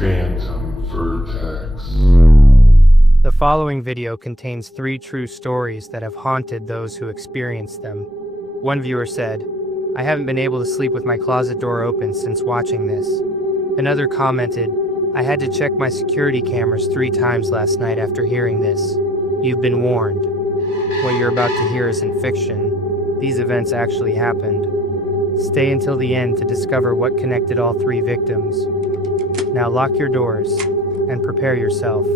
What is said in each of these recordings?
Phantom Vertex. The following video contains 3 true stories that have haunted those who experienced them. One viewer said, "I haven't been able to sleep with my closet door open since watching this." Another commented, "I had to check my security cameras 3 times last night after hearing this." You've been warned. What you're about to hear isn't fiction. These events actually happened. Stay until the end to discover what connected all 3 victims. Now lock your doors and prepare yourself.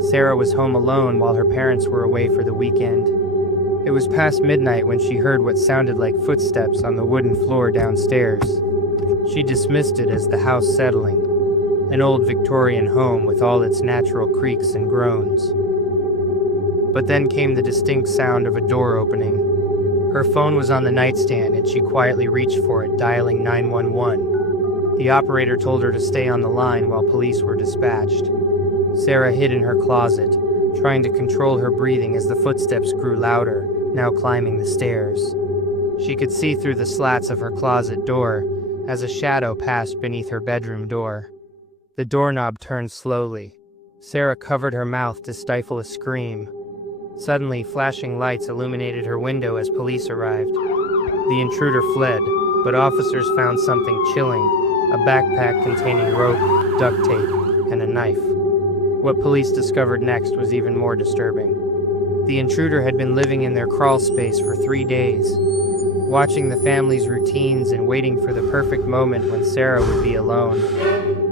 Sarah was home alone while her parents were away for the weekend. It was past midnight when she heard what sounded like footsteps on the wooden floor downstairs. She dismissed it as the house settling, an old Victorian home with all its natural creaks and groans. But then came the distinct sound of a door opening. Her phone was on the nightstand and she quietly reached for it, dialing 911. The operator told her to stay on the line while police were dispatched. Sarah hid in her closet, trying to control her breathing as the footsteps grew louder, now climbing the stairs. She could see through the slats of her closet door as a shadow passed beneath her bedroom door. The doorknob turned slowly. Sarah covered her mouth to stifle a scream. Suddenly, flashing lights illuminated her window as police arrived. The intruder fled, but officers found something chilling, a backpack containing rope, duct tape, and a knife. What police discovered next was even more disturbing. The intruder had been living in their crawl space for 3 days, watching the family's routines and waiting for the perfect moment when Sarah would be alone.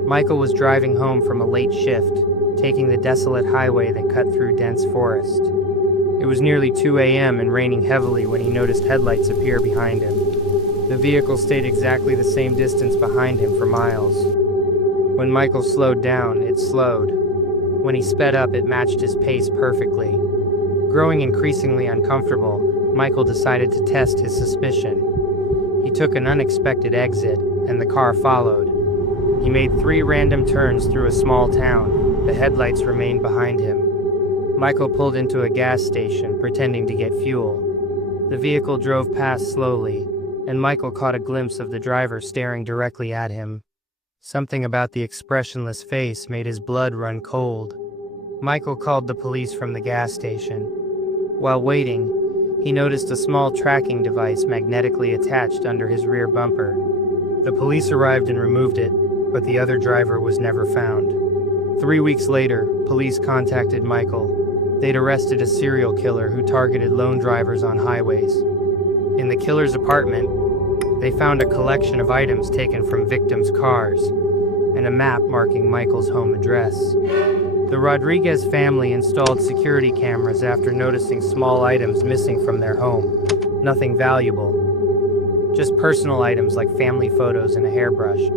Michael was driving home from a late shift, taking the desolate highway that cut through dense forest. It was nearly 2 a.m. and raining heavily when he noticed headlights appear behind him. The vehicle stayed exactly the same distance behind him for miles. When Michael slowed down, it slowed. When he sped up, it matched his pace perfectly. Growing increasingly uncomfortable, Michael decided to test his suspicion. He took an unexpected exit, and the car followed. He made 3 random turns through a small town. The headlights remained behind him. Michael pulled into a gas station, pretending to get fuel. The vehicle drove past slowly, and Michael caught a glimpse of the driver staring directly at him. Something about the expressionless face made his blood run cold. Michael called the police from the gas station. While waiting, he noticed a small tracking device magnetically attached under his rear bumper. The police arrived and removed it, but the other driver was never found. 3 weeks later, police contacted Michael. They'd arrested a serial killer who targeted lone drivers on highways. In the killer's apartment, they found a collection of items taken from victims' cars and a map marking Michael's home address. The Rodriguez family installed security cameras after noticing small items missing from their home. Nothing valuable, just personal items like family photos and a hairbrush.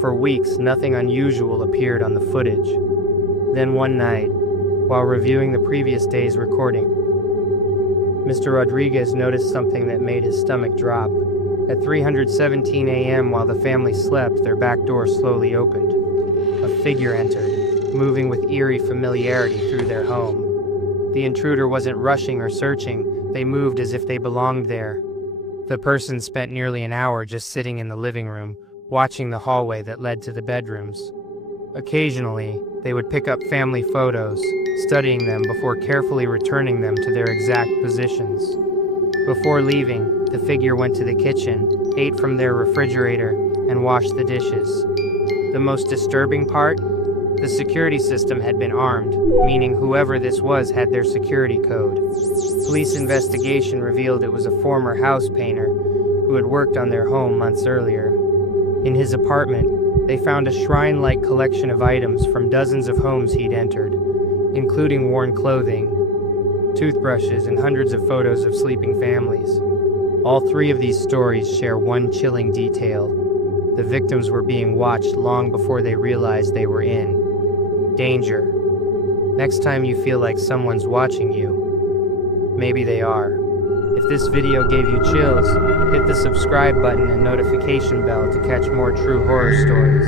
For weeks, nothing unusual appeared on the footage. Then one night, while reviewing the previous day's recording, Mr. Rodriguez noticed something that made his stomach drop. At 3:17 a.m. while the family slept, their back door slowly opened. A figure entered, moving with eerie familiarity through their home. The intruder wasn't rushing or searching, they moved as if they belonged there. The person spent nearly an hour just sitting in the living room, watching the hallway that led to the bedrooms. Occasionally, they would pick up family photos, studying them before carefully returning them to their exact positions. Before leaving, the figure went to the kitchen, ate from their refrigerator, and washed the dishes. The most disturbing part? The security system had been armed, meaning whoever this was had their security code. Police investigation revealed it was a former house painter who had worked on their home months earlier. In his apartment, they found a shrine-like collection of items from dozens of homes he'd entered, including worn clothing, toothbrushes, and hundreds of photos of sleeping families. All 3 of these stories share one chilling detail. The victims were being watched long before they realized they were in danger. Next time you feel like someone's watching you, maybe they are. If this video gave you chills, hit the subscribe button and notification bell to catch more true horror stories.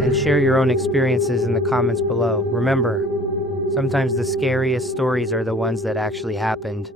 And share your own experiences in the comments below. Remember, sometimes the scariest stories are the ones that actually happened.